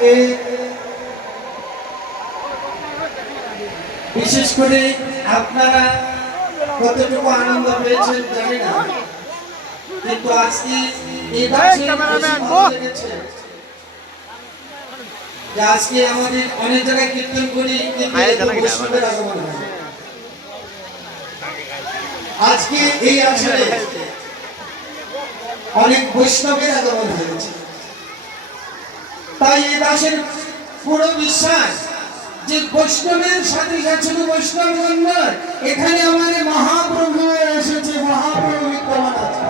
আজকে বিশেষ করে আপনারা কতটুকু আনন্দ পেয়েছেন জানি না, কিন্তু আজকে এই দাসে ভালো লেগেছে যে আজকে আমাদের অনেক জায়গায় কীর্তন করি কিন্তু বৈষ্ণবের আগমন হয়। আজকে এই আসরে অনেক বৈষ্ণবের আগমন হয়েছে। তাই এই দাসের পুরো বিশ্বাস যে বৈষ্ণবের সাথে শুধু বৈষ্ণবগণ নয়, এখানে আমাদের মহাপ্রভু এসেছে, মহাপ্রভু বিদ্যমান আছে।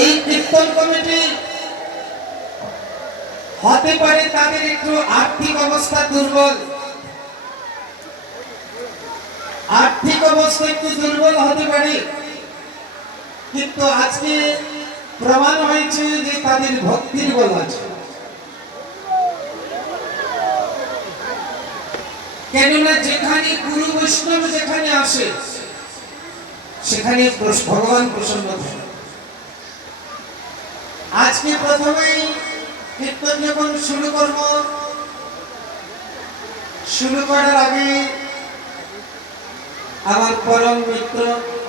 এই কীর্তন কমিটি হতে পারে তাদের একটু আর্থিক অবস্থা দুর্বল, আর্থিক অবস্থা একটু দুর্বল হতে পারে, কিন্তু আজকে প্রমাণ হয়েছে যে তাদের ভক্তির বল আছে। কেননা যেখানে গুরু বৈষ্ণব যেখানে আসে সেখানে ভগবান প্রসন্ন হয়। আজকে প্রথমেই কীর্তন যখন শুরু করব, শুরু করার আগে আমার পরম মিত্র,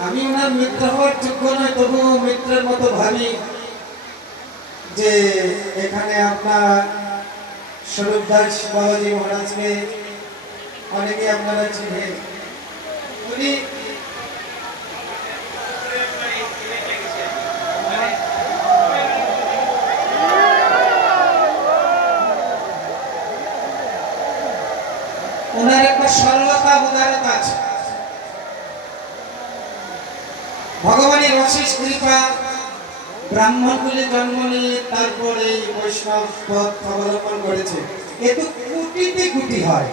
আমি ওনার মিত্র হওয়ার যোগ্য নয়, তবুও মিত্রের মতো ভাবি যে এখানে আপনার স্বরূপ দাস বাবাজি মহারাজকে অনেকে আপনারা চিনেন। উনি ওনার একটা সরলতা উদারতা আছে। ভগবানের অশেষ কৃপা, ব্রাহ্মণ কুলে জন্ম নিয়ে তারপরে বৈষ্ণব পথ অবলম্বন করেছে। এ তো কোটিতে কোটি হয়,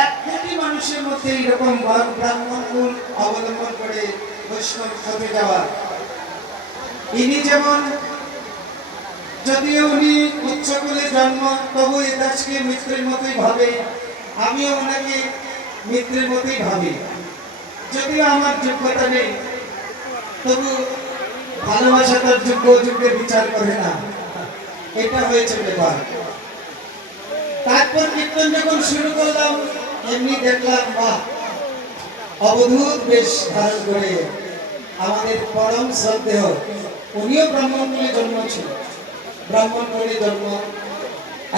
1 কোটি মানুষের মধ্যে এরকম ব্রাহ্মণ কুল অবলম্বন করে বৈষ্ণব পথে যাওয়া। ইনি যেমন, যদিও উনি উচ্চ কুলে জন্ম, তবু এ দাসকে মিত্রের মতোই ভাবে, আমিও ওনাকে মিত্রের মতোই ভাবি। যদিও আমার যোগ্যতা নেই, তবু ভালোবাসা তার যোগ্য অযোগ্যের বিচার করে না, এটা হয়েছে ব্যাপার। তারপর কীর্তন যখন শুরু করলাম, এমনি দেখলাম বাহ, অবধূত বেশ ধারণ করে আমাদের পরম শ্রদ্ধেয়, উনিও ব্রাহ্মণ কুলে জন্ম ছিল, ব্রাহ্মণ কুলে জন্ম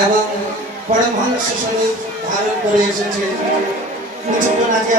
এবং পরমহংস স্বরূপ ধারণ করে এসেছে। কিছুক্ষণ আগে